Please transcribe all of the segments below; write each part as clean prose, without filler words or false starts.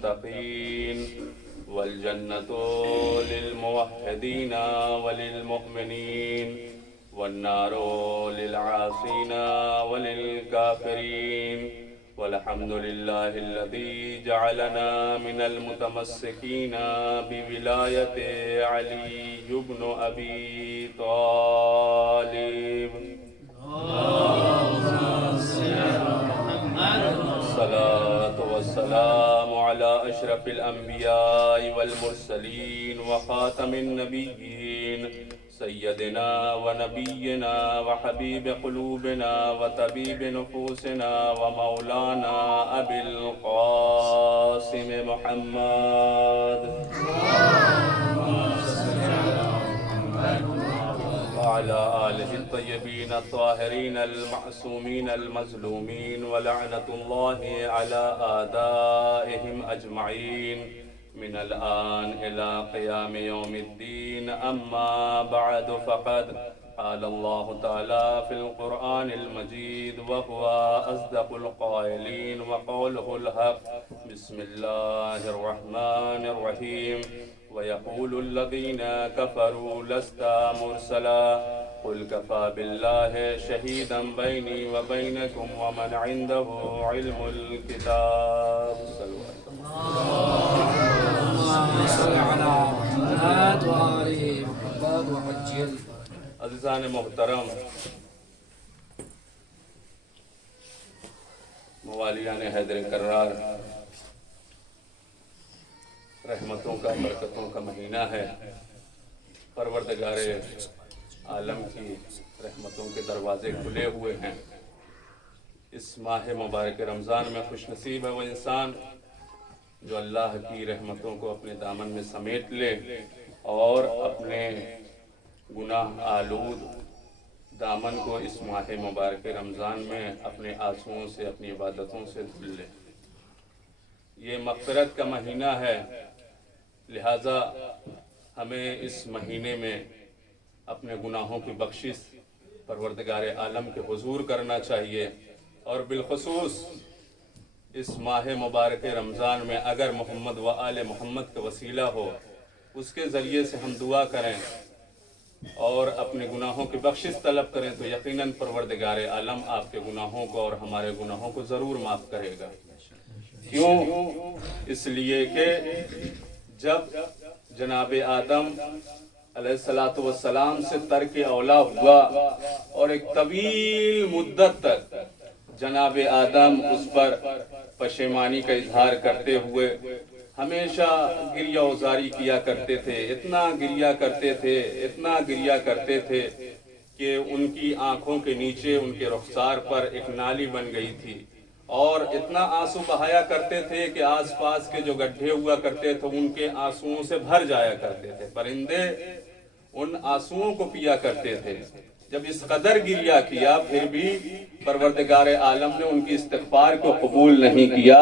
للمتقين والجنة للموحدين وللمؤمنين والنار للعاصين وللكافرين والحمد لله الذي جعلنا من المتمسكين بولاية علي بن أبي طالب. الصلاة والسلام على أشرف الأنبياء والمرسلين وخاتم النبيين سيدنا ونبينا وحبيب قلوبنا وطبيب نفوسنا ومولانا أبي القاسم محمد وعلى آله الطيبين الطاهرين المعصومين المظلومين ولعنة الله على أعدائهم أجمعين من الآن إلى قيام يوم الدين. أما بعد فقد قال الله تعالى في القرآن المجيد وهو أصدق القائلين وقوله الحق. بسم الله الرحمن الرحيم. ويقول الذين كفروا لست مرسلا قل كفى بالله شهيدا بيني وبينكم ومن عنده علم الكتاب. عزیزان محترم، موالیان حیدر کرار، رحمتوں کا برکتوں کا مہینہ ہے. پروردگار عالم کی رحمتوں کے دروازے کھلے ہوئے ہیں. اس ماہ مبارک رمضان میں خوش نصیب ہے وہ انسان جو اللہ کی رحمتوں کو اپنے دامن میں سمیٹ لے اور اپنے گناہ آلود دامن کو اس ماہ مبارک رمضان میں اپنے آنسوؤں سے، اپنی عبادتوں سے دھل لے. یہ مغفرت کا مہینہ ہے، لہٰذا ہمیں اس مہینے میں اپنے گناہوں کی بخشش پروردگار عالم کے حضور کرنا چاہیے. اور بالخصوص اس ماہ مبارک رمضان میں اگر محمد و آل محمد کا وسیلہ ہو، اس کے ذریعے سے ہم دعا کریں اور اپنے گناہوں کی بخشش طلب کریں تو یقیناً پروردگار عالم آپ کے گناہوں کو اور ہمارے گناہوں کو ضرور معاف کرے گا. کیوں؟ اس لیے کہ جب جناب آدم علیہ السلام سے ترک اولا ہوا اور ایک طویل مدت تک جناب آدم اس پر پشیمانی کا اظہار کرتے ہوئے ہمیشہ گریہ وزاری کیا کرتے تھے. اتنا گریہ کرتے تھے کہ ان کی آنکھوں کے نیچے ان کے رخسار پر ایک نالی بن گئی تھی اور اتنا آنسو بہایا کرتے تھے کہ آس پاس کے جو گڈھے ہوا کرتے تھے ان کے آنسوؤں سے بھر جایا کرتے تھے. پرندے ان آنسوؤں کو پیا کرتے تھے. جب اس قدر گریہ کیا پھر بھی پروردگار عالم نے ان کی استغفار کو قبول نہیں کیا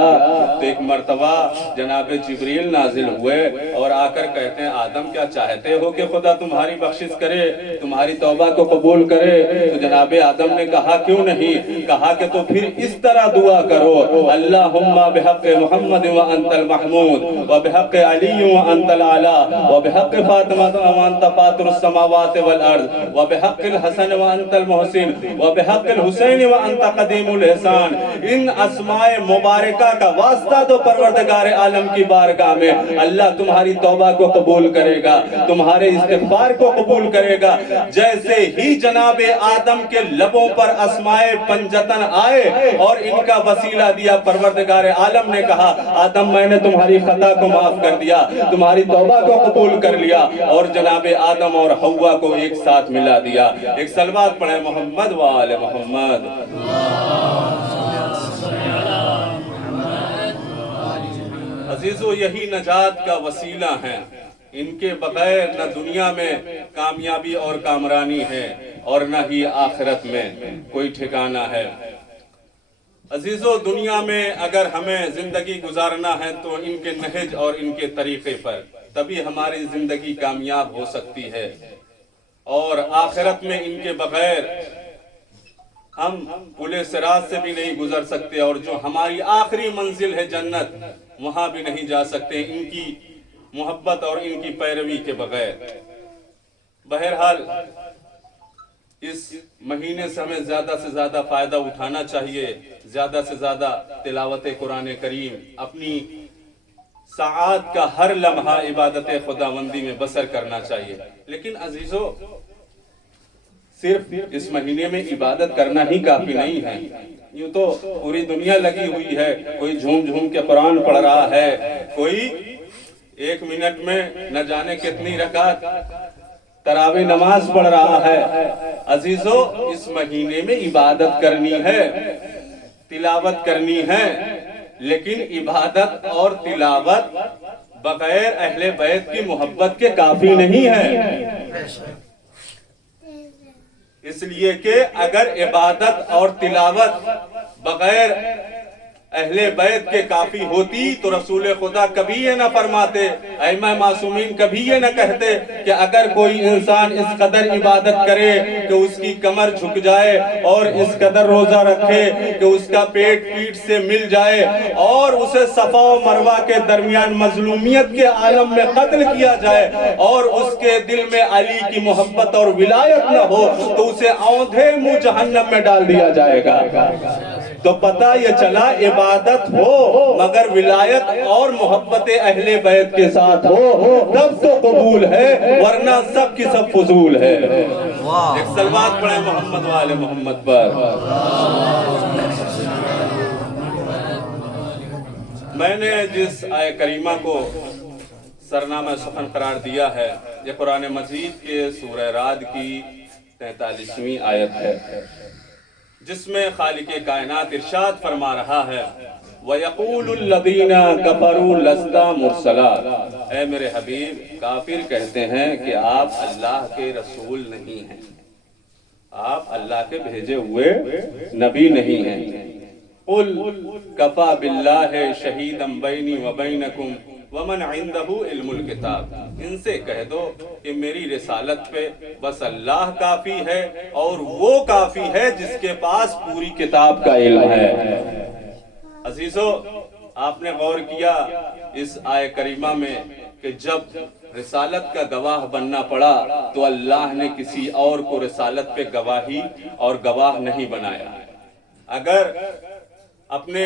تو ایک مرتبہ جناب جبریل نازل ہوئے اور آ کر کہتے ہیں آدم کیا چاہتے ہو کہ خدا تمہاری بخشش کرے، تمہاری توبہ کو قبول کرے؟ تو جناب آدم نے کہا کیوں نہیں؟ کہا کہ تو پھر اس طرح دعا کرو، اللہم بحق محمد وانت المحمود وبحق علی وانت العلا وبحق فاطمہ وانت فاطر السماوات والارض وبحق الحسن وانت المحسن وبحق الحسین وانت قدیم الاحسان. ان اسماء مبارکہ کا واسطہ تو پروردگار عالم کی بارگاہ میں اللہ تمہاری توبہ کو قبول کرے گا، تمہارے استغفار کو قبول کرے گا. جیسے ہی جناب آدم کے لبوں پر اسماء پنجتن آئے اور ان کا وسیلہ دیا، پروردگار عالم نے کہا آدم میں نے تمہاری خطا کو معاف کر دیا، تمہاری توبہ کو قبول کر لیا اور جناب آدم اور حوا کو ایک ساتھ ملا دیا. ایک صلوات پڑھیں محمد و آل محمد. عزیزو یہی نجات کا وسیلہ ہیں. ان کے بغیر نہ دنیا میں کامیابی اور کامرانی ہے اور نہ ہی آخرت میں کوئی ٹھکانہ ہے. عزیزو دنیا میں اگر ہمیں زندگی گزارنا ہے تو ان کے نہج اور ان کے طریقے پر، تبھی ہماری زندگی کامیاب ہو سکتی ہے. اور آخرت میں ان کے بغیر ہم پل صراط سے بھی نہیں گزر سکتے، اور جو ہماری آخری منزل ہے جنت، وہاں بھی نہیں جا سکتے ان کی محبت اور ان کی پیروی کے بغیر۔ بہرحال اس مہینے سے ہمیں زیادہ سے زیادہ فائدہ اٹھانا چاہیے، زیادہ سے زیادہ تلاوت قرآن کریم، اپنی ساعات کا ہر لمحہ عبادت خداوندی میں بسر کرنا چاہیے۔ لیکن عزیزو، صرف اس مہینے میں عبادت کرنا ہی کافی نہیں ہے۔ یوں تو پوری دنیا لگی ہوئی ہے، کوئی جھوم جھوم کے قرآن پڑھ رہا ہے، کوئی 1 منٹ میں نہ جانے کتنی رکعت تراویح نماز پڑھ رہا ہے۔ عزیزو، اس مہینے میں عبادت کرنی ہے، تلاوت کرنی ہے، لیکن عبادت اور تلاوت بغیر اہل بیت کی محبت کے کافی نہیں ہے۔ اس لیے کہ اگر عبادت اور تلاوت بغیر اہل بیت کے کافی ہوتی تو رسول خدا کبھی یہ نہ فرماتے، ائمہ معصومین کبھی یہ نہ کہتے کہ اگر کوئی انسان اس قدر عبادت کرے کہ اس کی کمر جھک جائے، اور اس قدر روزہ رکھے کہ اس کا پیٹ پیٹ سے مل جائے، اور اسے صفا و مروہ کے درمیان مظلومیت کے عالم میں قتل کیا جائے، اور اس کے دل میں علی کی محبت اور ولایت نہ ہو، تو اسے اوندھے منہ جہنم میں ڈال دیا جائے گا۔ تو پتہ یہ چلا، عبادت ہو مگر ولایت اور محبت اہل بیت کے ساتھ ہو تب تو قبول ہے، ورنہ سب کی سب فضول ہے۔ ایک صلوات پڑھیں محمد والے محمد پر۔ میں نے جس آیہ کریمہ کو سرنامہ سخن قرار دیا ہے، یہ قرآن مجید کے سورہ رعد کی 43ویں آیت ہے، جس میں خالق کائنات ارشاد فرما رہا ہے، وَيَقُولُ الَّذِينَ كَفَرُوا لَسْتَ مُرْسَلًا۔ اے میرے حبیب، کافر کہتے ہیں کہ آپ اللہ کے رسول نہیں ہیں، آپ اللہ کے بھیجے ہوئے نبی نہیں ہیں۔ قُلْ كَفَى بِاللَّهِ شَهِيدًا بَيْنِي وَبَيْنَكُمْ وَمَنْ عِنْدَهُ عِلْمُ الْكِتَابِ۔ ان سے کہہ دو کہ میری رسالت پہ بس اللہ کافی ہے، اور وہ کافی ہے جس کے پاس پوری کتاب کا علم ہے۔ عزیزو، آپ نے غور کیا اس آیہ کریمہ میں کہ جب رسالت کا گواہ بننا پڑا تو اللہ نے کسی اور کو رسالت پہ گواہی اور گواہ نہیں بنایا۔ اگر اپنے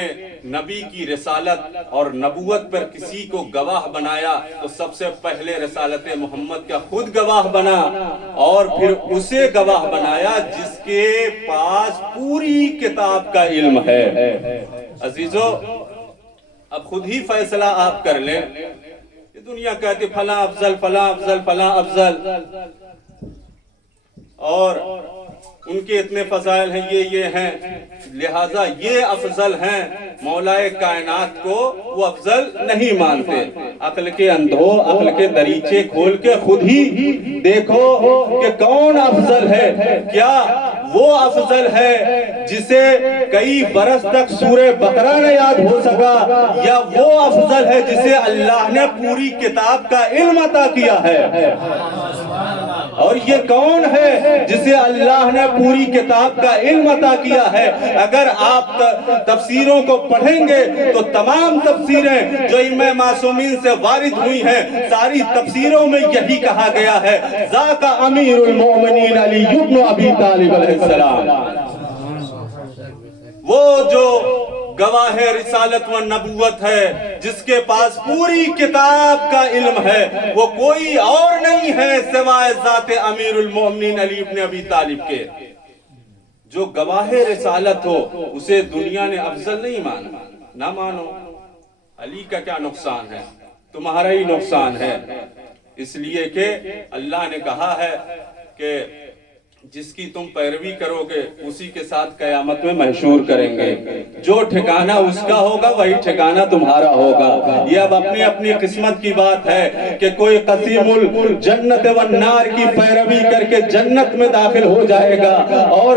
نبی کی رسالت اور نبوت پر کسی کو گواہ بنایا تو سب سے پہلے رسالت محمد کا خود گواہ بنا، اور پھر اسے گواہ بنایا جس کے پاس پوری کتاب کا علم ہے۔ عزیزو، اب خود ہی فیصلہ آپ کر لیں۔ یہ دنیا کہتی فلاں افضل، فلاں افضل، فلاں افضل، اور ان کے اتنے فضائل ہیں، یہ ہیں، لہٰذا یہ افضل ہیں۔ مولا کائنات کو وہ افضل نہیں مانتے۔ عقل کے اندھو، عقل کے دریچے کھول کے خود ہی دیکھو کہ کون افضل ہے۔ کیا وہ افضل ہے جسے کئی برس تک سورہ بقرہ نہ یاد ہو سکا، یا وہ افضل ہے جسے اللہ نے پوری کتاب کا علم عطا کیا ہے؟ اور یہ کون ہے جسے اللہ نے پوری کتاب کا علم عطا کیا ہے؟ اگر آپ تفسیروں کو پڑھیں گے تو تمام تفسیریں جو ائمہ معصومین سے وارد ہوئی ہیں، ساری تفسیروں میں یہی کہا گیا ہے، ذاک امیر المومنین علی بن ابی طالب علیہ السلام۔ وہ جو گواہ رسالت و نبوت ہے، جس کے پاس پوری کتاب کا علم ہے، وہ کوئی اور نہیں ہے سوائے ذات امیر المومنین علی بن ابی طالب کے۔ جو گواہ رسالت ہو اسے دنیا نے افضل نہیں مانا، نہ مانو۔ علی کا کیا نقصان ہے؟ تمہارا ہی نقصان ہے، اس لیے کہ اللہ نے کہا ہے کہ جس کی تم پیروی کرو گے اسی کے ساتھ قیامت میں محشور کریں گے۔ جو ٹھکانہ اس کا ہوگا وہی ٹھکانہ تمہارا ہوگا۔ یہ اب اپنی اپنی قسمت کی بات ہے کہ کوئی قسیم الجنت والنار کی پیروی کر کے جنت میں داخل ہو جائے گا، اور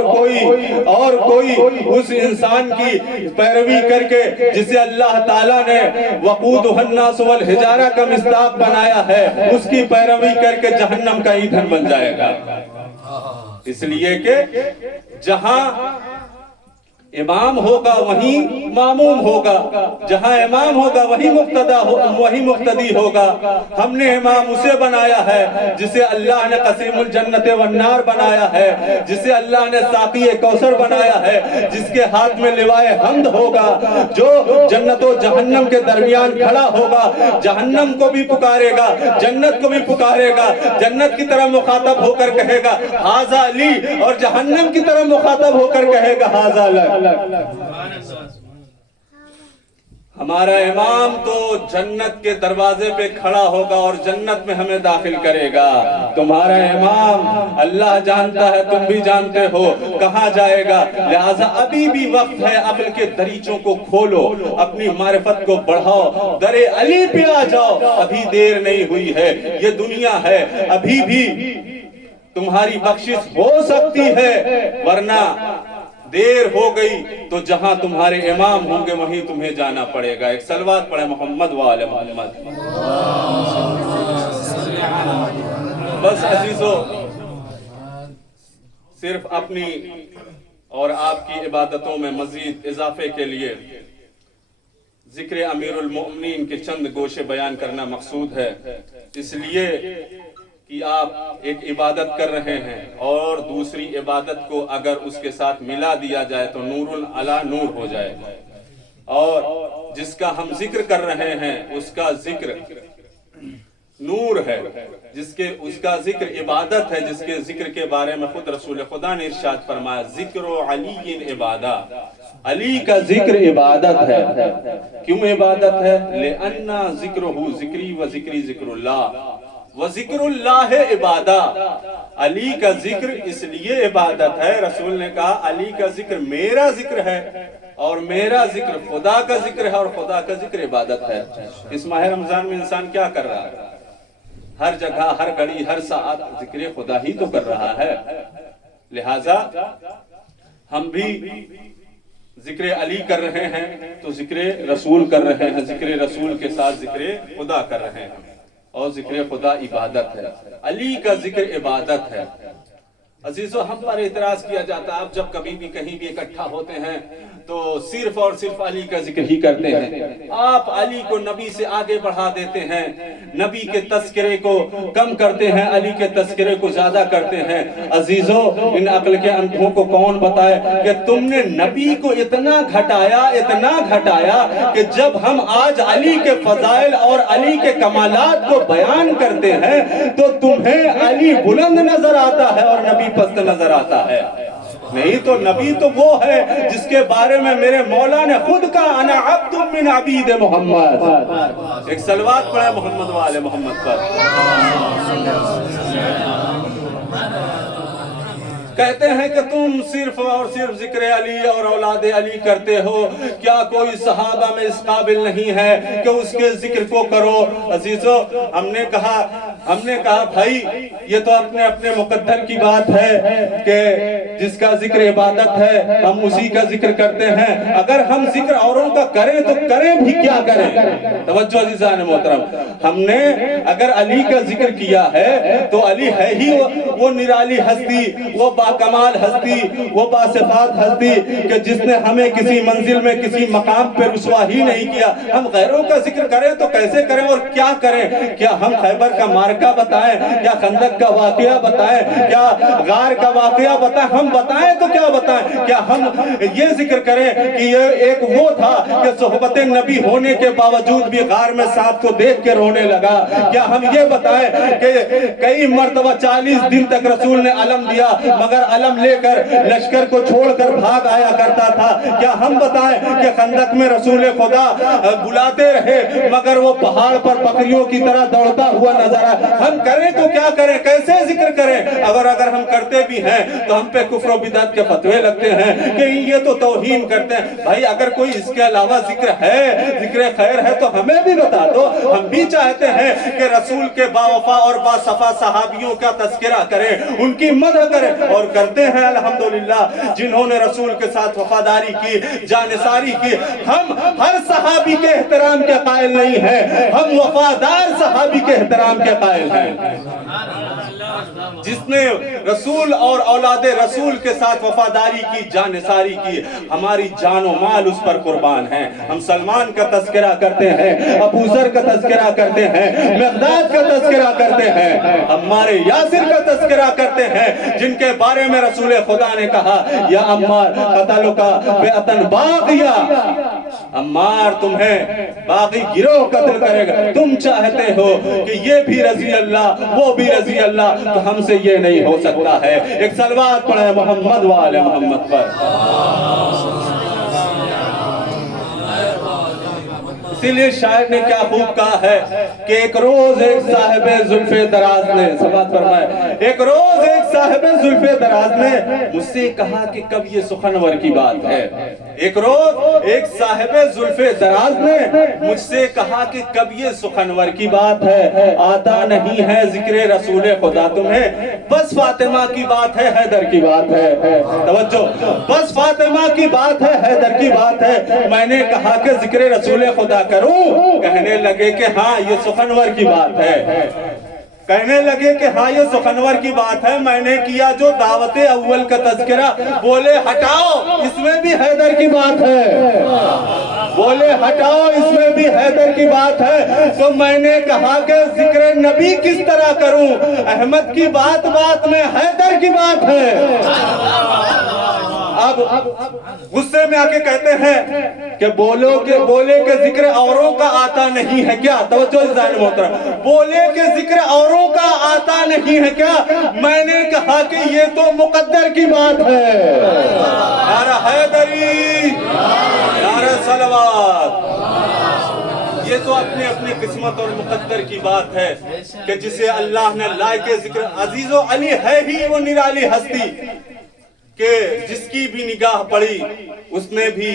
کوئی اس انسان کی پیروی کر کے جسے اللہ تعالیٰ نے وقودہ الناس والحجارہ کا مصداق بنایا ہے، اس کی پیروی کر کے جہنم کا ایندھن بن جائے گا۔ اس لیے کہ جہاں امام ہوگا وہیں معموم ہوگا، جہاں امام ہوگا وہیں مقتدی ہوگا۔ ہم نے امام اسے بنایا ہے جسے اللہ نے قسیم الجنت والنار بنایا ہے، جسے اللہ نے ساقی کوثر بنایا ہے، جس کے ہاتھ میں لوائے حمد ہوگا، جو جنت و جہنم کے درمیان کھڑا ہوگا، جہنم کو بھی پکارے گا، جنت کو بھی پکارے گا، جنت کی طرف مخاطب ہو کر کہے گا ھذا علی، اور جہنم کی طرف مخاطب ہو کر کہے گا ھذا لک۔ ہمارا امام تو جنت کے دروازے پہ کھڑا ہوگا اور جنت میں ہمیں داخل کرے گا۔ تمہارا امام اللہ جانتا ہے، تم بھی جانتے ہو کہاں جائے گا، لہٰذا ابھی بھی وقت ہے، عقل کے دریچوں کو کھولو، اپنی معرفت کو بڑھاؤ، در علی پہ آ جاؤ، ابھی دیر نہیں ہوئی ہے، یہ دنیا ہے، ابھی بھی تمہاری بخشش ہو سکتی ہے، ورنہ دیر ہو گئی تو جہاں تمہارے امام ہوں گے وہیں تمہیں جانا پڑے گا۔ ایک صلوات پڑھے محمد وآل محمد۔ بس عزیزو، صرف اپنی اور آپ کی عبادتوں میں مزید اضافے کے لیے ذکر امیر المؤمنین کے چند گوشے بیان کرنا مقصود ہے، اس لیے کہ آپ ایک عبادت کر رہے ہیں اور دوسری عبادت کو اگر اس کے ساتھ ملا دیا جائے تو نور علی نور ہو جائے گا، اور جس کا ہم ذکر کر رہے ہیں اس کا ذکر نور ہے، اس کا ذکر عبادت ہے، جس کے ذکر کے بارے میں خود رسول خدا نے ارشاد فرمایا ذکر علی عبادہ، علی کا ذکر عبادت ہے۔ کیوں عبادت ہے؟ لِأَنَّا ذِكْرُهُ ذکری و ذکری ذکر اللہ وَذِكْرُ اللَّهِ عبادہ، علی کا ذکر اس لیے عبادت ہے، رسول نے کہا علی کا ذکر میرا ذکر ہے اور میرا ذکر خدا کا ذکر ہے اور خدا کا ذکر عبادت ہے۔ اس ماہ رمضان میں انسان کیا کر رہا ہے؟ ہر جگہ، ہر گھڑی، ہر ساعت ذکر خدا ہی تو کر رہا ہے، لہٰذا ہم بھی ذکر علی کر رہے ہیں تو ذکر رسول کر رہے ہیں، ذکر رسول کے ساتھ ذکر خدا کر رہے ہیں، اور ذکر خدا عبادت ہے، علی کا ذکر عبادت ہے۔ عزیزو، ہم پر اعتراض کیا جاتا ہے، آپ جب کبھی بھی کہیں بھی اکٹھا ہوتے ہیں تو صرف اور صرف علی کا ذکر ہی کرتے ہیں، آپ علی کو نبی سے آگے بڑھا دیتے ہیں، نبی کے تذکرے کو کم کرتے ہیں، علی کے تذکرے کو زیادہ کرتے ہیں۔ عزیزو، ان عقل کے اندھوں کو کون بتائے کہ تم نے نبی کو اتنا گھٹایا کہ جب ہم آج علی کے فضائل اور علی کے کمالات کو بیان کرتے ہیں تو تمہیں علی بلند نظر آتا ہے اور نبی پست نظر آتا ہے۔ نہیں تو نبی تو وہ ہے جس کے بارے میں میرے مولا نے خود کہا انا عبد من عبید محمد۔ ایک صلوات پڑھے محمد وآل محمد پر۔ کہتے ہیں کہ تم صرف اور صرف ذکر علی اور اولاد علی کرتے ہو، کیا کوئی صحابہ میں اس قابل نہیں ہے کہ اس کے ذکر کو کرو؟ عزیزو، ہم نے کہا بھائی یہ تو اپنے مقدر کی بات ہے کہ جس کا ذکر عبادت ہے ہم اسی کا ذکر کرتے ہیں، اگر ہم ذکر اوروں کا کریں تو کریں بھی کیا کریں؟ توجہ عزیزان محترم، ہم نے اگر علی کا ذکر کیا ہے تو علی ہے ہی وہ نرالی ہستی، وہ باکمال ہستی، وہ باصفات ہستی کہ جس نے ہمیں کسی منزل میں کسی مقام پہ رسوا ہی نہیں کیا۔ ہم غیروں کا ذکر کریں تو کیسے کریں اور کیا کریں؟ کیا ہم خیبر کا مارکہ بتائیں؟ کیا خندق کا واقعہ بتائیں؟ کیا غار کا واقعہ بتائیں؟ ہم بتائیں تو کیا بتائیں؟ کیا ہم یہ ذکر کریں کہ یہ ایک وہ تھا کہ صحبت نبی ہونے کے باوجود بھی غار میں سانپ کو دیکھ کے رونے لگا؟ کیا ہم یہ بتائیں کہ کئی مرتبہ 40 دن تک رسول نے علم دیا مگر علم لے کر لشکر کو چھوڑ کر بھاگ آیا کرتا تھا؟ کیا ہم بتائیں کہ خندق میں رسول خدا بلاتے رہے مگر وہ پہاڑ پر بکریوں کی طرح دوڑتا ہوا نظر آئے؟ ہم کریں تو کیا کریں؟ کیسے ذکر کریں؟ اگر ہم کرتے بھی ہیں تو ہم پہ کفر و بدعت کے فتوے لگتے ہیں کہ یہ تو توہین کرتے ہیں۔ بھائی اگر کوئی اس کے علاوہ ذکر ہے، ذکر خیر ہے تو ہمیں بھی بتا دو، ہم بھی چاہتے ہیں کہ رسول کے باوفا اور باصفا صحابیوں کا تذکرہ کریں، ان کی مدح کریں، اور کرتے ہیں الحمدللہ جنہوں نے رسول کے ساتھ وفاداری کی، جانثاری کی۔ ہم ہر صحابی کے احترام کے قائل نہیں ہیں، ہم وفادار صحابی کے احترام کے قائل ہیں۔ جس نے رسول اور اولاد رسول کے ساتھ وفاداری کی، جانثاری کی، ہماری جان و مال اس پر قربان ہیں۔ ہم سلمان کا تذکرہ کرتے ہیں، ابو ذر کا تذکرہ کرتے ہیں، مقداد کا تذکرہ کرتے ہیں، عمار یاسر کا تذکرہ کرتے ہیں، جن کے بارے میں رسول خدا نے کہا یا عمار قتلک فئۃ باغیہ، عمار تمہیں باغی گروہ قتل کرے گا، تم چاہتے ہو کہ یہ بھی رضی اللہ وہ بھی رضی اللہ، تو ہم سے یہ نہیں ہو سکتا ہے۔ ایک صلوات پڑھیں محمد وآل محمد پر۔ اسی لیے شاعر نے کیا خوب کہا ہے کہ ایک روز ایک صاحب زلف دراز نے، سماعت فرمائے، ایک روز ایک صاحب زلف دراز نے مجھ سے کہا کہ کب یہ سخنور کی بات ہے۔ ایک روز ایک صاحب زلف دراز نے مجھ سے کہا کہ کب یہ سخنور کی بات ہے، آتا نہیں ہے ذکر رسول خدا تمہیں، بس فاطمہ کی بات ہے، حیدر کی بات ہے۔ توجہ، بس فاطمہ کی بات ہے، حیدر کی بات ہے۔ میں نے کہا کہ ذکر رسول خدا کروں، کہنے لگے کہ ہاں یہ سخنور کی بات ہے، کہنے لگے کہ ہاں یہ سخنور کی بات ہے۔ میں نے کیا جو دعوت اول کا تذکرہ، بولے ہٹاؤ اس میں بھی حیدر کی بات ہے، بولے ہٹاؤ اس میں بھی حیدر کی بات ہے۔ تو میں نے کہا کہ ذکر نبی کس طرح کروں، احمد کی بات بات میں حیدر کی بات ہے۔ اب غصے میں آ کے کہتے ہیں کہ بولے کہ ذکر اوروں کا آتا نہیں ہے کیا؟ توجہ ذہن محترم، بولے کہ ذکر اوروں کا آتا نہیں ہے کیا؟ میں نے کہا کہ یہ تو مقدر کی بات ہے۔ نعرہ حیدری، نعرہ صلوات۔ یہ تو اپنے اپنی قسمت اور مقدر کی بات ہے کہ جسے اللہ نے لائق ذکر، عزیز و علی ہے ہی وہ نرالی ہستی کہ جس کی بھی نگاہ پڑی اس نے بھی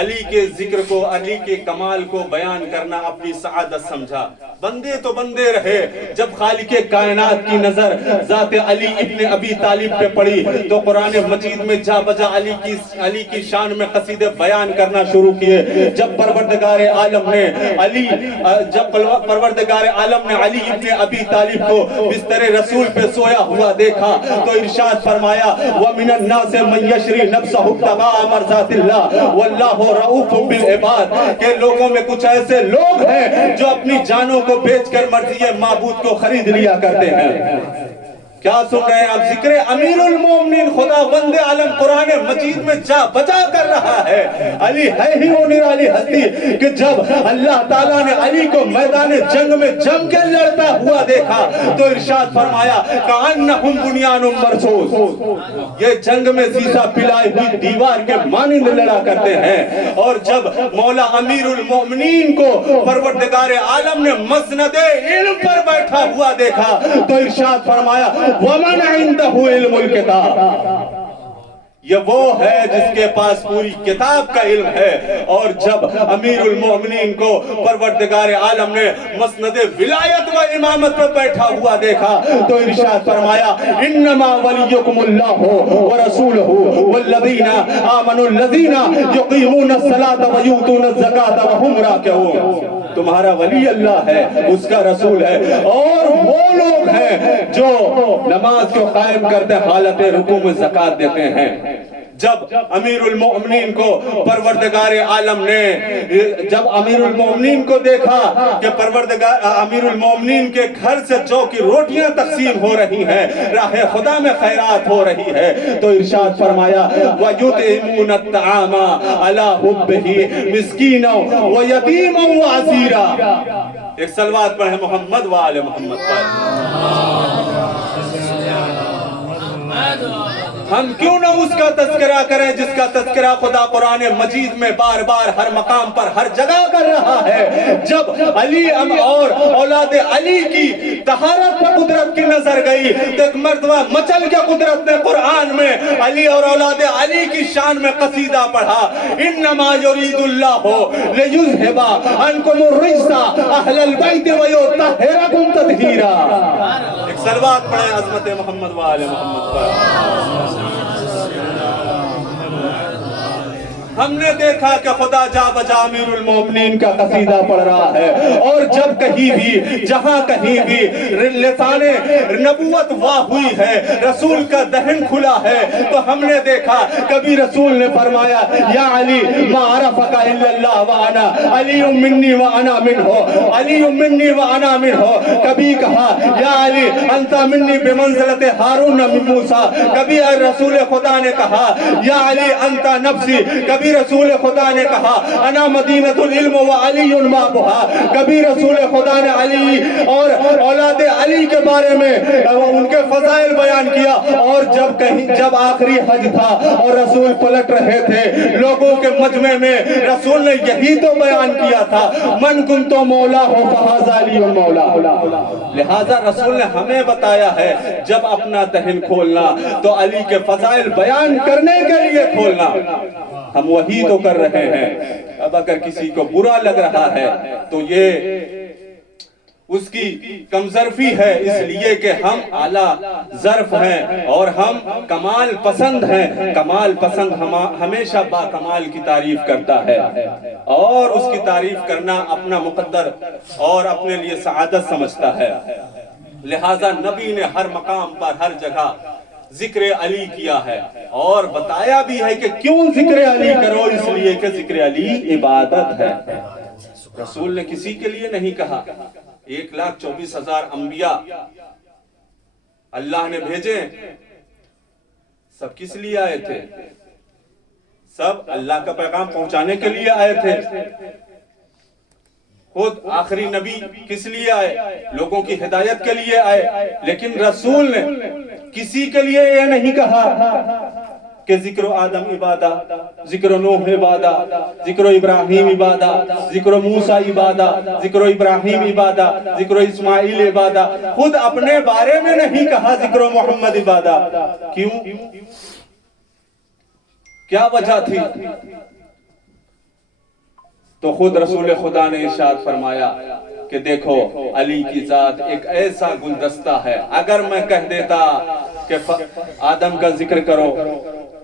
علی کے ذکر کو، علی کے کمال کو بیان کرنا اپنی سعادت سمجھا۔ بندے تو بندے رہے، جب خالق کائنات کی نظر ذات علی ابن ابی طالب پہ پڑی تو قرآن مجید میں جا بجا علی کی شان میں قصیدے بیان کرنا شروع کیے۔ جب پروردگار عالم نے علی ابن ابی طالب کو بستر رسول پہ سویا ہوا دیکھا تو ارشاد فرمایا وَمِنَ النَّاسِ مَن يَشْرِي نَفْسَهُ ابْتِغَاءَ مَرْضَاتِ اللَّهِ وَاللَّهُ رؤوف بالعباد، کہ لوگوں میں کچھ ایسے لوگ ہیں جو اپنی جانوں کو بیچ کر مرضی معبود کو خرید لیا کرتے ہیں۔ کیا سن رہے ہیں آپ؟ ذکر امیر المومنین خدا وند عالم قرآن مجید میں جا بجا کر رہا ہے۔ علی ہے ہی وہ نرالی ہستی کہ جب اللہ تعالیٰ نے علی کو میدان جنگ میں جم کے لڑتا ہوا دیکھا تو ارشاد فرمایا کأنہم بنیان مرصوص، یہ جنگ میں سیسا پلائی ہوئی دیوار کے مانند لڑا کرتے ہیں۔ اور جب مولا امیر المومنین کو پروردگار عالم نے مسند علم پر بیٹھا ہوا دیکھا تو ارشاد فرمایا وَمَنْ عِنْدَهُ عِلْمُ الْكِتَابِ، یہ وہ ہے جس کے پاس پوری کتاب کا علم ہے۔ اور جب امیر المومنین کو پروردگار عالم نے مسند ولایت و امامت پر بیٹھا ہوا دیکھا تو ارشاد فرمایا انما ولیکم اللہ ورسولہ والذین آمنوا الذین یقیمون الصلاۃ ویؤتون الزکاۃ وہم راکعون، تمہارا ولی اللہ ہے، اس کا رسول ہے، اور وہ لوگ ہیں جو نماز کو قائم کرتے حالت رکوع میں زکوٰۃ دیتے ہیں۔ جب امیر المومنین کو پروردگار عالم نے جب امیر المومنین کو دیکھا کہ پروردگار امیر المومنین کے گھر سے جو کی روٹیاں تقسیم ہو رہی ہیں، راہ خدا میں خیرات ہو رہی ہے، تو ارشاد فرمایا وَيُطْعِمُونَ الطَّعَامَ عَلَىٰ حُبِّهِ مِسْكِينًا وَيَتِيمًا وَأَسِيرًا۔ ایک صلوات پڑھیں محمد وآل محمد پر۔ ہم کیوں نہ اس کا تذکرہ کریں جس کا تذکرہ خدا قرآن مجید میں بار بار ہر مقام پر ہر جگہ کر رہا ہے۔ جب علی اور اولاد علی کی طہارت پر قدرت کی نظر گئی تو ایک مرتبہ مچل کے قدرت نے قرآن میں علی اور اولاد علی کی شان میں قصیدہ پڑھا انما یرید اللہ لیذھب عنکم الرجس اہل البیت ویطہرکم تطہیرا۔ ایک صلوات پڑھیں عظمت محمد وآل محمد پر۔ ہم نے دیکھا کہ خدا جا بجا امیر المومنین کا قصیدہ پڑھ رہا ہے، اور جب کہیں بھی جہاں کہیں بھی لسان نبوت واہ ہوئی ہے، رسول کا دہن کھلا ہے، تو ہم نے دیکھا کبھی رسول نے فرمایا یا علی ما عرفک الا اللہ وانا علی منی وانا منہ، علی منی وانا منہ، کبھی کہا یا علی انت منی بمنزلت ہارون من موسیٰ، کبھی رسول خدا نے کہا یا علی انت نفسی، کبھی رسول خدا نے کہا انا مدینۃ العلم وعلی بابھا، کبھی رسول خدا نے علی اور اولاد علی کے بارے میں ان کے فضائل بیان کیا، اور جب آخری حج تھا اور رسول پلٹ رہے تھے لوگوں کے مجمع میں، رسول نے یہی تو بیان کیا تھا من کنت مولا ہو فہذا علی مولا۔ لہذا رسول نے ہمیں بتایا ہے جب اپنا دہن کھولنا تو علی کے فضائل بیان کرنے کے لیے کھولنا، ہم وہی تو کر رہے ہیں۔ اب اگر کسی کو برا لگ رہا ہے تو یہ اس کی کم ظرفی ہے، اس لیے کہ ہم اعلیٰ ظرف ہیں اور ہم کمال پسند ہیں۔ کمال پسند ہمیشہ با کمال کی تعریف کرتا ہے، اور اس کی تعریف کرنا اپنا مقدر اور اپنے لیے سعادت سمجھتا ہے۔ لہٰذا نبی نے ہر مقام پر ہر جگہ ذکر علی کیا ہے، اور بتایا بھی ہے کہ کیوں ذکر علی کرو، اس لیے کہ ذکر علی عبادت ہے۔ رسول نے کسی کے لیے نہیں کہا۔ 1,24,000 انبیاء اللہ نے بھیجے، سب کس لیے آئے تھے؟ سب اللہ کا پیغام پہنچانے کے لیے آئے تھے۔ خود آخری نبی کس لیے آئے؟ لوگوں کی ہدایت کے لیے آئے، لیکن رسول نے کسی کے لیے یہ نہیں کہا کہ ذکر آدم عبادہ، ذکر نوح عبادہ، ذکر ابراہیم عبادہ، ذکر موسیٰ عبادہ، ذکر ابراہیم عبادہ، ذکر اسماعیل عبادہ۔ خود اپنے بارے میں نہیں کہا ذکر محمد عبادہ۔ کیوں؟ کیا وجہ تھی؟ تو خود رسول خدا نے ارشاد فرمایا کہ دیکھو علی کی ذات ایک ایسا گلدستہ ہے، اگر میں کہہ دیتا کہ آدم کا ذکر کرو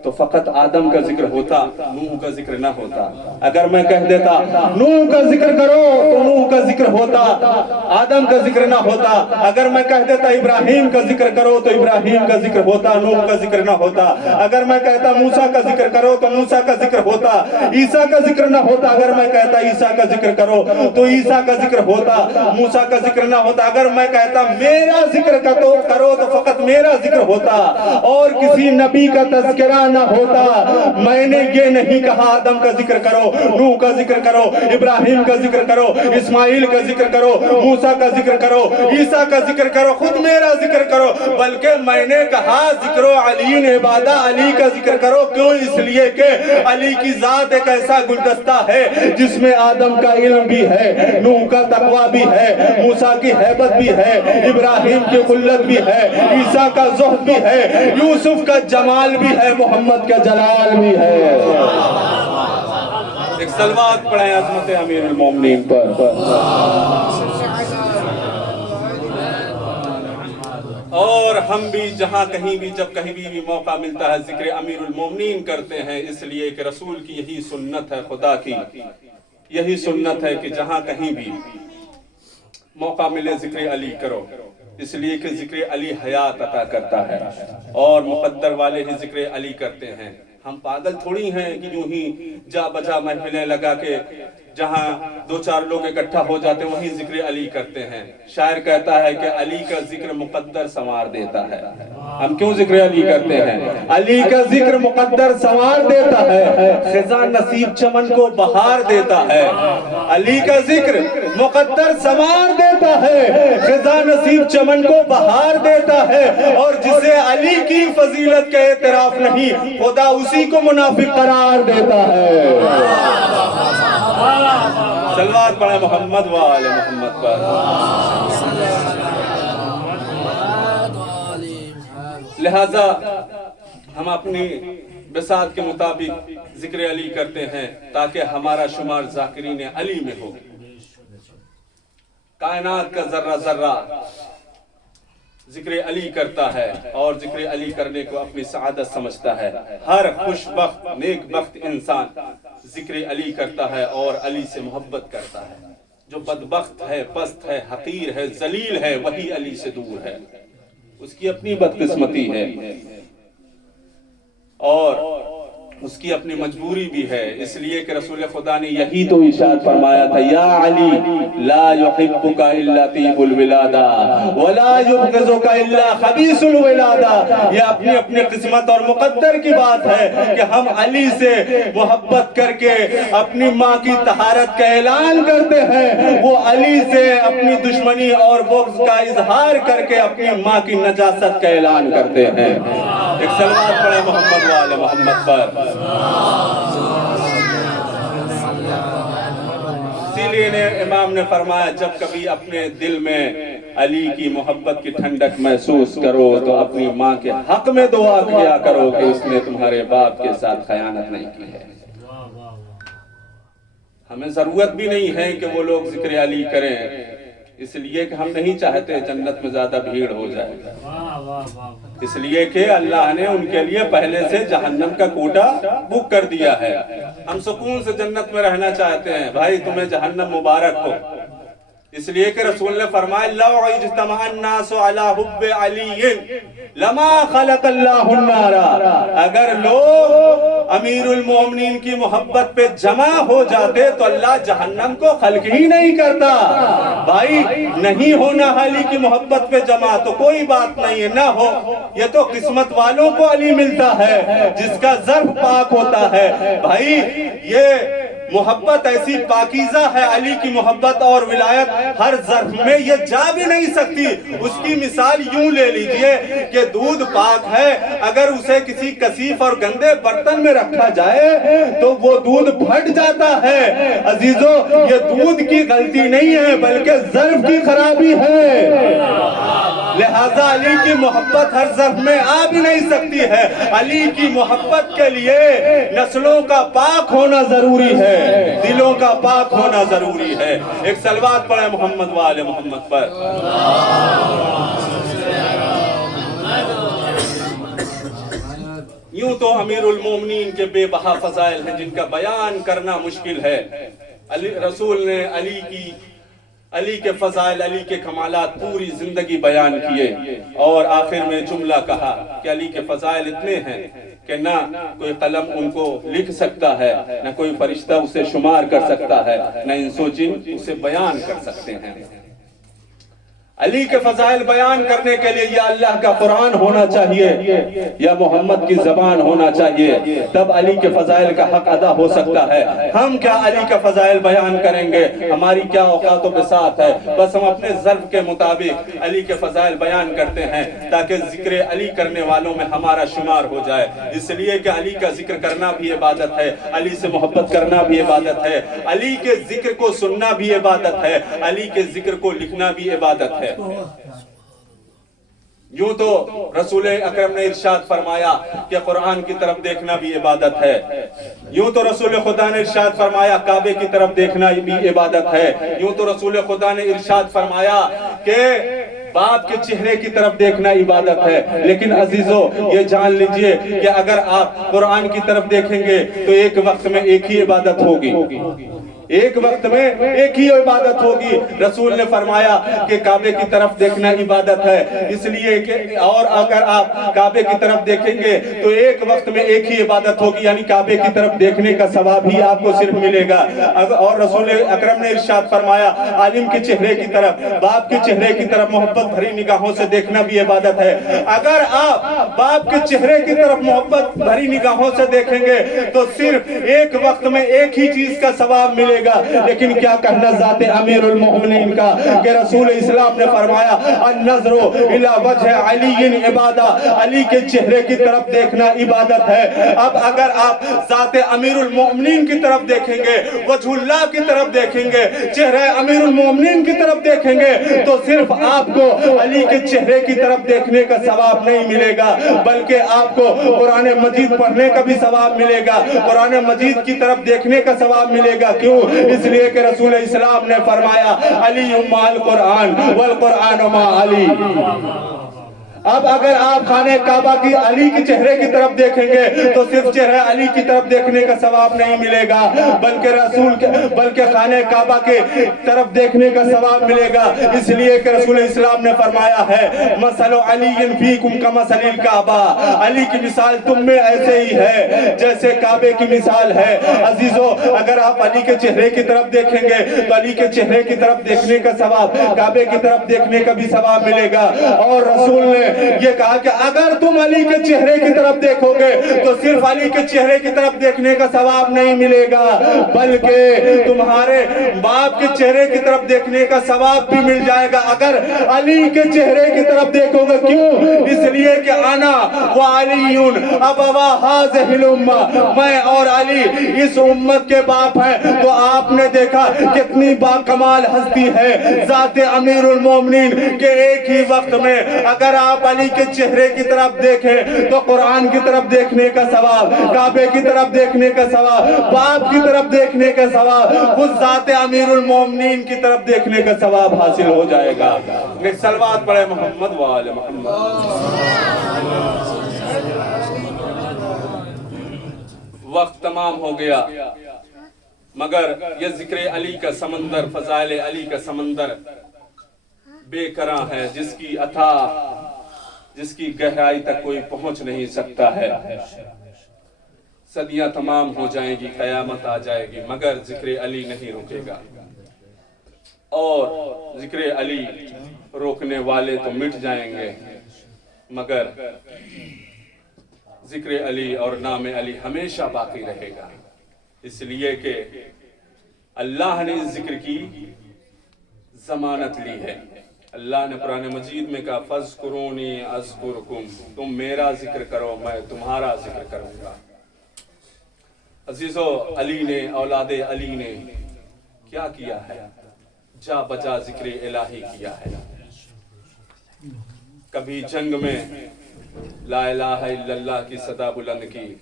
تو فقط آدم کا ذکر ہوتا، نوح کا ذکر نہ ہوتا۔ اگر میں کہہ دیتا نوح کا ذکر کرو تو نوح کا ذکر ہوتا، آدم کا ذکر نہ ہوتا۔ اگر میں کہہ دیتا ابراہیم کا ذکر کرو تو ابراہیم کا ذکر ہوتا، نوح کا ذکر نہ ہوتا۔ اگر میں کہتا موسیٰ کا ذکر کرو تو موسیٰ کا ذکر ہوتا، عیسیٰ کا ذکر نہ ہوتا۔ اگر میں کہتا عیسیٰ کا ذکر کرو تو عیسیٰ کا ذکر ہوتا، موسیٰ کا ذکر نہ ہوتا۔ اگر میں کہتا میرا ذکر کرو تو فقط میرا ذکر ہوتا، اور کسی نبی کا تذکرہ نہ ہوتا۔ میں نے یہ نہیں کہا آدم کا ذکر کرو، نوح کا ذکر کرو، ابراہیم کا ذکر کرو، اسماعیل کا ذکر کرو، موسیٰ کا ذکر کرو، عیسیٰ کا ذکر کرو، خود میرا ذکر کرو، بلکہ میں نے کہا ذکر علی عبادہ، علی کا ذکر کرو۔ کیوں؟ اس لیے کہ علی کی ذات ایک ایسا گلدستہ ہے جس میں آدم کا علم بھی ہے، نوح کا تقویٰ بھی ہے، موسیٰ کی ہیبت بھی ہے، ابراہیم کی خلت بھی ہے، عیسیٰ کا زہد بھی ہے، یوسف کا جمال بھی ہے، محمد کا جلال بھی ہے۔ ایک صلوات پڑھیں عظمت امیر المومنین پر۔ اور ہم بھی جہاں کہیں بھی جب کہیں بھی موقع ملتا ہے ذکر امیر المومنین کرتے ہیں، اس لیے کہ رسول کی یہی سنت ہے، خدا کی یہی سنت ہے کہ جہاں کہیں بھی موقع ملے ذکر علی کرو، اس لیے کہ ذکر علی حیات عطا کرتا ہے، اور مقدر والے ہی ذکر علی کرتے ہیں۔ ہم پاگل تھوڑی ہیں کہ یوں ہی جا بجا محفلیں لگا کے جہاں 2-4 لوگ اکٹھا ہو جاتے ہیں وہیں ذکر علی کرتے ہیں۔ شاعر کہتا ہے کہ علی کا ذکر مقدر سنوار دیتا ہے۔ ہم کیوں ذکر علی کرتے ہیں؟ علی کا ذکر مقدر سنوار دیتا ہے، خزاں نصیب چمن کو بہار دیتا ہے۔ علی کا ذکر مقدر سنوار دیتا ہے، خزاں نصیب چمن کو بہار دیتا ہے، اور جسے علی کی فضیلت کا اعتراف نہیں خدا اسی کو منافق قرار دیتا ہے۔ صلوات پڑھیں محمد و آل محمد پر۔ لہذا ہم اپنی بساط کے مطابق ذکر علی کرتے ہیں تاکہ ہمارا شمار ذاکرین علی میں ہو۔ کائنات کا ذرہ ذرہ ذکر علی کرتا ہے اور ذکر علی کرنے کو اپنی سعادت سمجھتا ہے۔ ہر خوش بخت نیک بخت انسان ذکر علی کرتا ہے اور علی سے محبت کرتا ہے۔ جو بدبخت ہے، پست ہے، حقیر ہے، ذلیل ہے، وہی علی سے دور ہے، اس کی اپنی بدقسمتی ہے اور اس کی اپنی مجبوری بھی ہے، اس لیے کہ رسول خدا نے یہی تو ارشاد فرمایا تھا، یا علی لا یحبک الا طیب الولادہ ولا یبغضک الا خبیث الولادہ۔ یہ اپنی اپنی قسمت اور مقدر کی بات ہے کہ ہم علی سے محبت کر کے اپنی ماں کی طہارت کا اعلان کرتے ہیں، وہ علی سے اپنی دشمنی اور بغض کا اظہار کر کے اپنی ماں کی نجاست کا اعلان کرتے ہیں۔ ایک صلوات پڑھیں محمد و آل محمد پر۔ اسی لیے امام نے فرمایا جب کبھی اپنے دل میں علی کی محبت کی ٹھنڈک محسوس کرو تو اپنی ماں کے حق میں دعا کیا کرو کہ اس نے تمہارے باپ کے ساتھ خیانت نہیں کی ہے۔ ہمیں ضرورت بھی نہیں ہے کہ وہ لوگ ذکر علی کریں، اس لیے کہ ہم نہیں چاہتے جنت میں زیادہ بھیڑ ہو جائے، اس لیے کہ اللہ نے ان کے لیے پہلے سے جہنم کا کوٹا بک کر دیا ہے۔ ہم سکون سے جنت میں رہنا چاہتے ہیں، بھائی تمہیں جہنم مبارک ہو، اس لیے کہ رسول نے فرمایا لو اجتمع الناس علی حب علی لما خلق اللہ النار، اگر لوگ امیر المومنین کی محبت پہ جمع ہو جاتے تو اللہ جہنم کو خلق ہی نہیں کرتا۔ بھائی نہیں ہونا علی کی محبت پہ جمع تو کوئی بات نہیں ہے، نہ ہو، یہ تو قسمت والوں کو علی ملتا ہے جس کا ظرف پاک ہوتا ہے۔ بھائی یہ محبت ایسی پاکیزہ ہے، علی کی محبت اور ولایت ہر ظرف میں یہ جا بھی نہیں سکتی۔ اس کی مثال یوں لے لیجئے کہ دودھ پاک ہے، اگر اسے کسی کثیف اور گندے برتن میں رکھا جائے تو وہ دودھ پھٹ جاتا ہے۔ عزیزو یہ دودھ کی غلطی نہیں ہے بلکہ ظرف کی خرابی ہے، لہذا علی کی محبت ہر ظرف میں آ بھی نہیں سکتی ہے۔ علی کی محبت کے لیے نسلوں کا پاک ہونا ضروری ہے، دلوں کا پاک ہونا ضروری ہے۔ ایک صلوات پڑھیں محمد و آل محمد پر۔ یوں تو امیر المومنین کے بے بہا فضائل ہیں جن کا بیان کرنا مشکل ہے۔ رسول نے علی کے فضائل، علی کے کمالات پوری زندگی بیان کیے اور آخر میں جملہ کہا کہ علی کے فضائل اتنے ہیں کہ نہ کوئی قلم ان کو لکھ سکتا ہے، نہ کوئی فرشتہ اسے شمار کر سکتا ہے، نہ انس و جن اسے بیان کر سکتے ہیں۔ علی کے فضائل بیان کرنے کے لیے یا اللہ کا قرآن ہونا چاہیے یا محمد کی زبان ہونا چاہیے، تب علی کے فضائل کا حق ادا ہو سکتا ہے۔ ہم کیا علی کا فضائل بیان کریں گے، ہماری کیا اوقات و بساط ہے، بس ہم اپنے ظرف کے مطابق علی کے فضائل بیان کرتے ہیں تاکہ ذکر علی کرنے والوں میں ہمارا شمار ہو جائے۔ اس لیے کہ علی کا ذکر کرنا بھی عبادت ہے، علی سے محبت کرنا بھی عبادت ہے، علی کے ذکر کو سننا بھی عبادت ہے، علی کے ذکر کو لکھنا بھی عبادت ہے۔ یوں تو رسول اکرم نے ارشاد فرمایا کہ قرآن کی طرف دیکھنا بھی عبادت ہے، یوں تو رسول خدا نے ارشاد فرمایا کعبے کی طرف دیکھنا بھی عبادت ہے، یوں تو رسول خدا نے ارشاد فرمایا کہ باپ کے چہرے کی طرف دیکھنا عبادت ہے۔ لیکن عزیزو یہ جان لیجئے کہ اگر آپ قرآن کی طرف دیکھیں گے تو ایک وقت میں ایک ہی عبادت ہوگی، ایک وقت میں ایک ہی عبادت ہوگی۔ رسول نے فرمایا کہ کعبے کی طرف دیکھنا عبادت ہے، اس لیے کہ اور اگر آپ کعبے کی طرف دیکھیں گے تو ایک وقت میں ایک ہی عبادت ہوگی، یعنی کعبے کی طرف دیکھنے کا ثواب ہی آپ کو صرف ملے گا۔ اور رسول اکرم نے ارشاد فرمایا عالم کے چہرے کی طرف، باپ کے چہرے کی طرف محبت بھری نگاہوں سے دیکھنا بھی عبادت ہے۔ اگر آپ باپ کے چہرے کی طرف محبت بھری نگاہوں سے دیکھیں گے تو صرف ایک وقت میں ایک ہی چیز کا ثواب ملے گا۔ لیکن کیا کہنا ذات امیر المومنین کا کہ رسول اسلام نے فرمایا النظر الی وجہ علی عبادہ، علی کے چہرے کی طرف دیکھنا عبادت ہے۔ اب اگر آپ ذات امیر المومنین کی طرف دیکھیں گے، وجہ اللہ کی طرف دیکھیں گے، چہرہ امیر المومنین کی طرف دیکھیں گے تو صرف آپ کو علی کے چہرے کی طرف دیکھنے کا ثواب نہیں ملے گا بلکہ آپ کو قرآن مجید پڑھنے کا بھی ثواب ملے گا، قرآن مجید کی طرف دیکھنے کا ثواب ملے گا۔ کیوں؟ اس لیے کہ رسول اسلام نے فرمایا علی مع القرآن والقرآن مع علی۔ اب اگر آپ خانہ کعبہ کی علی کے چہرے کی طرف دیکھیں گے تو صرف چہرے علی کی طرف دیکھنے کا ثواب نہیں ملے گا، بلکہ خانہ کعبہ کے طرف دیکھنے کا ثواب ملے گا، اس لیے کہ رسول اسلام نے فرمایا ہے مثل علی فیکم کمثل الکعبہ، علی کی مثال تم میں ایسے ہی ہے جیسے کعبے کی مثال ہے۔ عزیزو، اگر آپ علی کے چہرے کی طرف دیکھیں گے تو علی کے چہرے کی طرف دیکھنے کا ثواب، کعبے کی طرف دیکھنے کا بھی ثواب ملے گا۔ اور رسول نے یہ کہا کہ اگر تم علی کے چہرے کی طرف دیکھو گے تو صرف علی کے چہرے کی طرف دیکھنے کا ثواب نہیں ملے گا، بلکہ تمہارے باپ کے چہرے کی طرف دیکھنے کا ثواب بھی مل جائے گا اگر علی کے چہرے کی طرف دیکھو گے۔ کیوں؟ اس لیے کہ انا وعلی ابوا ہذہ الامہ، میں اور علی اس امت کے باپ ہیں۔ تو آپ نے دیکھا کتنی با کمال ہستی ہے ذات امیر المومنین کہ ایک ہی وقت میں اگر آپ علی کے چہرے کی طرف دیکھیں تو قرآن کی طرف دیکھنے کا ثواب، کعبے کی طرف دیکھنے کا ثواب، باپ کی طرف دیکھنے کا ثواب، خود ذات امیر المومنین کی طرف دیکھنے کا ثواب حاصل ہو جائے گا۔ ایک صلوات پڑھے محمد و آل محمد۔ وقت تمام ہو گیا، مگر یہ ذکر علی کا سمندر، فضائل علی کا سمندر بے کراں ہے، جس کی اتھاہ، جس کی گہرائی تک کوئی پہنچ نہیں سکتا ہے۔ صدیاں تمام ہو جائیں گی، قیامت آ جائے گی، مگر ذکر علی نہیں رکے گا، اور ذکر علی روکنے والے تو مٹ جائیں گے، مگر ذکر علی اور نام علی ہمیشہ باقی رہے گا۔ اس لیے کہ اللہ نے اس ذکر کی ضمانت لی ہے۔ اللہ نے قرآن مجید میں کہا فَاذْكُرُونِي أَذْكُرْكُمْ، تم میرا ذکر کرو میں تمہارا ذکر کروں گا۔ عزیزو، علی نے، اولاد علی نے کیا کیا ہے؟ جا بجا ذکر الہی کیا ہے۔ کبھی جنگ میں لا الہ الا اللہ کی صدا بلند کی،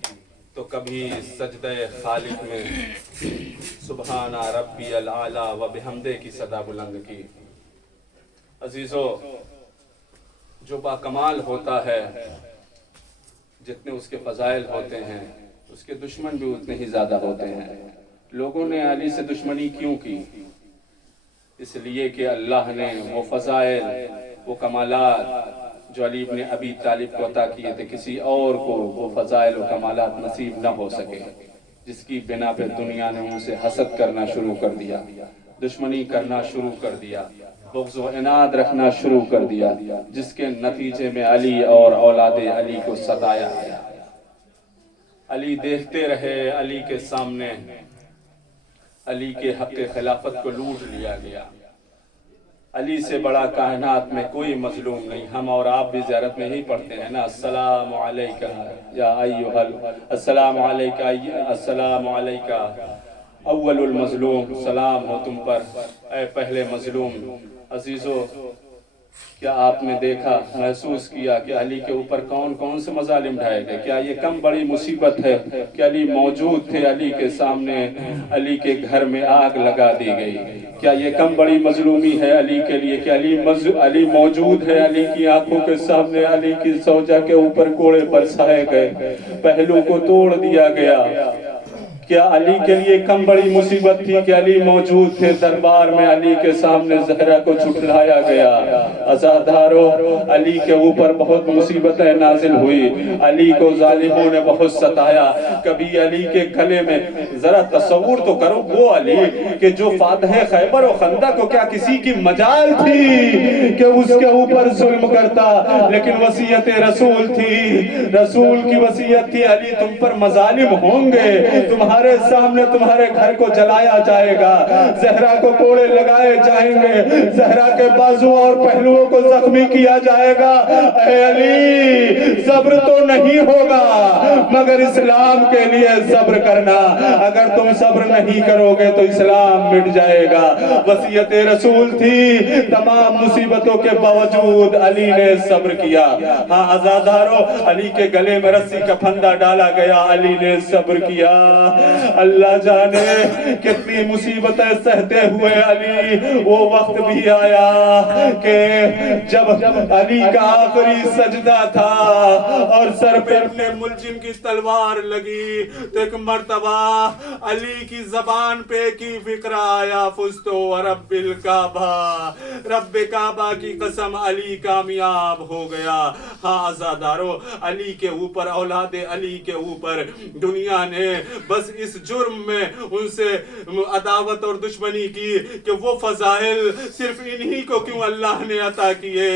تو کبھی سجدہ خالق میں سبحان ربی العالی و بحمدہ کی صدا بلند کی۔ عزیزو، جو با کمال ہوتا ہے، جتنے اس کے فضائل ہوتے ہیں، اس کے دشمن بھی اتنے ہی زیادہ ہوتے ہیں۔ لوگوں نے علی سے دشمنی کیوں کی؟ اس لیے کہ اللہ نے وہ فضائل، وہ کمالات جو علی ابن ابی طالب کو عطا کیے تھے، کسی اور کو وہ فضائل و کمالات نصیب نہ ہو سکے، جس کی بنا پہ دنیا نے ان سے حسد کرنا شروع کر دیا، دشمنی کرنا شروع کر دیا، بغض و عناد رکھنا شروع کر دیا، جس کے نتیجے میں علی اور اولاد علی کو ستایا گیا۔ علی دیکھتے رہے، علی کے سامنے علی کے حق خلافت کو لوٹ لیا گیا۔ علی سے بڑا کائنات میں کوئی مظلوم نہیں۔ ہم اور آپ بھی زیارت میں ہی پڑھتے ہیں نا، السلام علیکہ یا ایھا، السلام علیکہ، السلام علیکہ اول المظلوم، سلام ہو تم پر اے پہلے مظلوم۔ عزیزو، کیا آپ نے دیکھا، محسوس کیا کہ علی کے اوپر کون کون سے مظالم ڈھائے گئے؟ کیا یہ کم بڑی مصیبت ہے کہ علی موجود تھے، علی کے سامنے علی کے گھر میں آگ لگا دی گئی؟ کیا یہ کم بڑی مظلومی ہے علی کے لیے کہ علی موجود ہے، علی کی آنکھوں کے سامنے علی کی زوجہ کے اوپر کوڑے برسائے گئے، پہلو کو توڑ دیا گیا؟ کیا علی کے لیے کم بڑی مصیبت تھی کہ علی موجود تھے، دربار میں علی کے سامنے زہرا کو جھٹلایا گیا؟ عزادارو، علی کے اوپر بہت مصیبتیں نازل ہوئی، علی کو ظالموں نے بہت ستایا۔ کبھی علی کے گلے میں، ذرا تصور تو کرو، وہ علی کہ جو فاتح خیبر و خندق کو کیا کسی کی مجال تھی کہ اس کے اوپر ظلم کرتا؟ لیکن وصیت رسول تھی، رسول کی وصیت تھی، علی تم پر مظالم ہوں گے، تمہارے سامنے تمہارے گھر کو جلایا جائے گا، زہرا کو کوڑے لگائے جائیں گے، زہرا کے بازو اور پہلوؤں کو زخمی کیا جائے گا۔ اے علی، صبر تو نہیں ہوگا مگر اسلام کے لیے صبر کرنا، اگر تم صبر نہیں کرو گے تو اسلام مٹ جائے گا۔ وصیت رسول تھی، تمام مصیبتوں کے باوجود علی نے صبر کیا۔ ہاں عزادارو، علی کے گلے میں رسی کا پھندا ڈالا گیا، علی نے صبر کیا۔ اللہ جانے کتنی مصیبتیں سہتے ہوئے علی وہ وقت بھی آیا کہ جب علی کا آخری سجدہ تھا اور سر پہ اپنے ملجم کی تلوار لگی تو ایک مرتبہ علی کی زبان پہ کی فکر آیا فزتو ورب الکعبہ، رب کعبہ کی قسم علی کامیاب ہو گیا۔ ہاں عزادارو، علی کے اوپر، اولاد علی کے اوپر دنیا نے بس اس جرم میں ان سے عداوت اور دشمنی کی کہ وہ فضائل صرف انہی کو کیوں اللہ نے عطا کیے،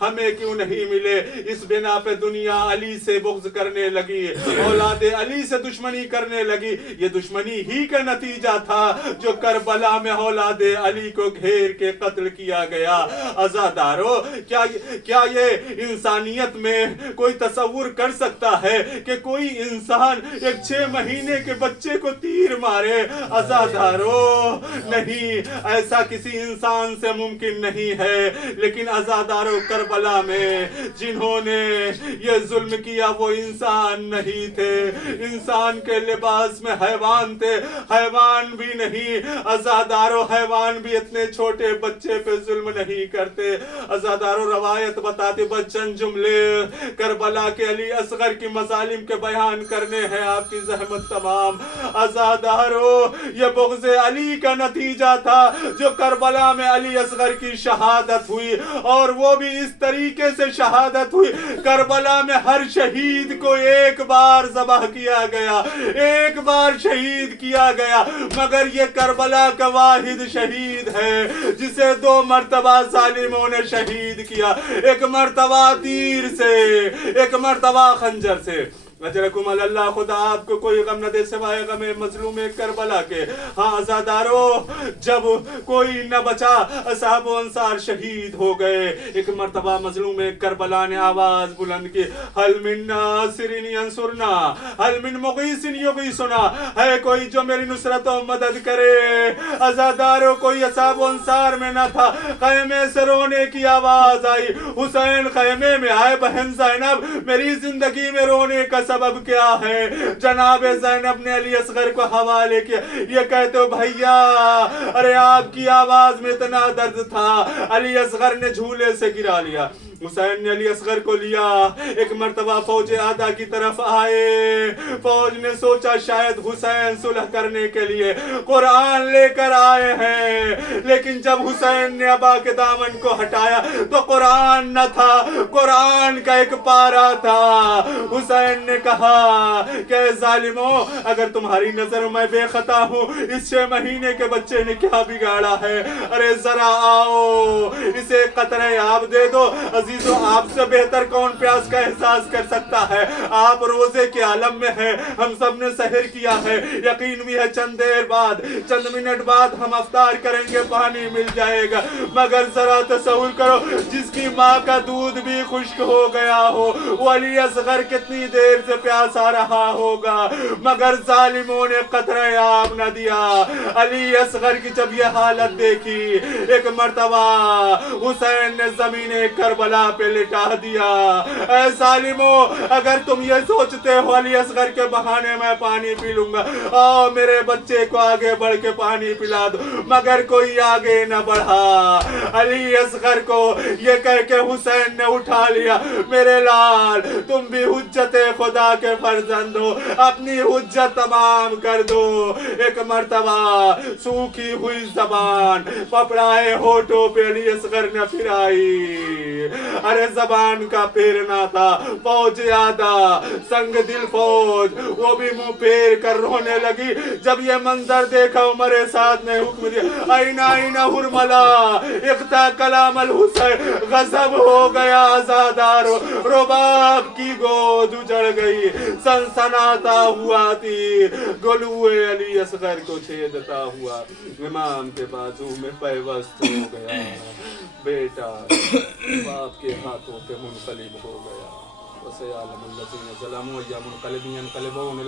ہمیں کیوں نہیں ملے۔ اس بنا پہ دنیا علی سے بغض کرنے لگی، اولاد علی سے دشمنی کرنے لگی۔ یہ دشمنی ہی کا نتیجہ تھا جو کربلا میں اولاد علی کو گھیر کے قتل کیا گیا۔ عزادارو، کیا یہ انسانیت میں کوئی تصور کر سکتا ہے کہ کوئی انسان ایک 6 مہینے کے بچے کو تیر مارے؟ عزادارو نہیں، ایسا کسی انسان سے ممکن نہیں ہے۔ لیکن عزادارو، کربلا میں جنہوں نے یہ ظلم کیا وہ انسان نہیں تھے، انسان کے لباس میں حیوان تھے، حیوان بھی نہیں۔ عزادارو، حیوان بھی اتنے چھوٹے بچے پہ ظلم نہیں کرتے۔ عزادارو، روایت بتاتے بس چند جملے کربلا کے علی اصغر کی مظالم کے بیان کرنے ہیں، آپ کی زحمت تمام۔ عزادارو، یہ بغض علی کا نتیجہ تھا جو کربلا میں علی اصغر کی شہادت ہوئی، اور وہ بھی اس طریقے سے شہادت ہوئی۔ کربلا میں ہر شہید کو ایک بار ذبح کیا گیا، ایک بار شہید کیا گیا، مگر یہ کربلا کا واحد شہید ہے جسے 2 مرتبہ ظالموں نے شہید کیا، ایک مرتبہ تیر سے، ایک مرتبہ خنجر سے۔ اجرکم اللہ، خدا آپ کو کوئی غم نہ دے سوائے غم مظلوم کربلا کے۔ ہاں عزادارو، جب کوئی نہ بچا، اصحاب و انصار شہید ہو گئے، ایک مرتبہ مظلوم کربلا نے آواز بلند کی، حل من ناصر ینصرنا، حل من مغیث یغیثنا، ہے کوئی جو میری نصرت و مدد کرے؟ عزادارو، کوئی اصحاب و انصار میں نہ تھا۔ خیمے سے رونے کی آواز آئی، حسین خیمے میں آئے، بہن زینب میری زندگی میں رونے کا سبب کیا ہے؟ جناب زینب نے علی اصغر کو حوالے کیا، یہ کہتے ہو بھائیا ارے آپ کی آواز میں اتنا درد تھا، علی اصغر نے جھولے سے گرا لیا۔ حسین نے علی اصغر کو لیا، ایک مرتبہ فوج آدھا کی طرف آئے، فوج نے سوچا شاید حسین صلح کرنے کے لیے قرآن لے کر آئے ہیں، لیکن جب حسین نے ابا کے دامن کو ہٹایا تو قرآن نہ تھا، قرآن کا ایک پارا تھا۔ حسین نے کہا کہ ظالموں، اگر تمہاری نظر میں بے خطا ہوں، اس 6 مہینے کے بچے نے کیا بگاڑا ہے؟ ارے ذرا آؤ، اسے قطرہ آب دے دو۔ عزیزو، آپ سے بہتر کون پیاس کا احساس کر سکتا ہے؟ آپ روزے کے عالم میں ہیں، ہم سب نے سحر کیا ہے، یقین بھی ہے چند دیر بعد، چند منٹ بعد ہم افطار کریں گے، پانی مل جائے گا، مگر ذرا تصور کرو جس کی ماں کا دودھ بھی خشک ہو گیا ہو، وہ علی اصغر کتنی دیر سے پیاسا رہا ہوگا، مگر ظالموں نے قطرہ آب نہ دیا۔ علی اصغر کی جب یہ حالت دیکھی، ایک مرتبہ حسین نے زمین کربلا پہ لٹا دیا۔ اے ظالموں، اگر تم یہ سوچتے ہو علی اصغر کے بہانے میں پانی پی لوں گا، آؤ میرے بچے کو آگے بڑھ کے پانی پلا دو، مگر کوئی آگے نہ بڑھا۔ علی اصغر کو یہ کہہ کے حسین نے اٹھا لیا، میرے لال تم بھی حجت خدا کے فرزند ہو، اپنی حجت تمام کر دو۔ ایک مرتبہ سوکھی ہوئی زبان پپڑائے ہونٹوں پہ علی اصغر نے پھرائی، ارے زبان کا پھیرنا تھا۔ فوج آدھا سنگ دل فوج وہ بھی منہ پھیر کر رونے لگی۔ جب یہ منظر دیکھا عمر سعد نے حکم دیا، اینا اینا حرملا اقتا کلام الحسین، غضب ہو گیا عزادارو، رباب کی گود اجڑ گئی، سنسناتا ہوا تیر گلوئے علی اصغر کو چھیدتا ہوا امام کے بازو میں پیوست ہو گیا۔ بیٹا باپ کے ہاتھوں پہ منقلب ہو گیا۔ وَسَيَعْلَمُ الَّذِينَ ظَلَمُوا أَيَّ مُنقَلِبٍ يَنقَلِبُونَ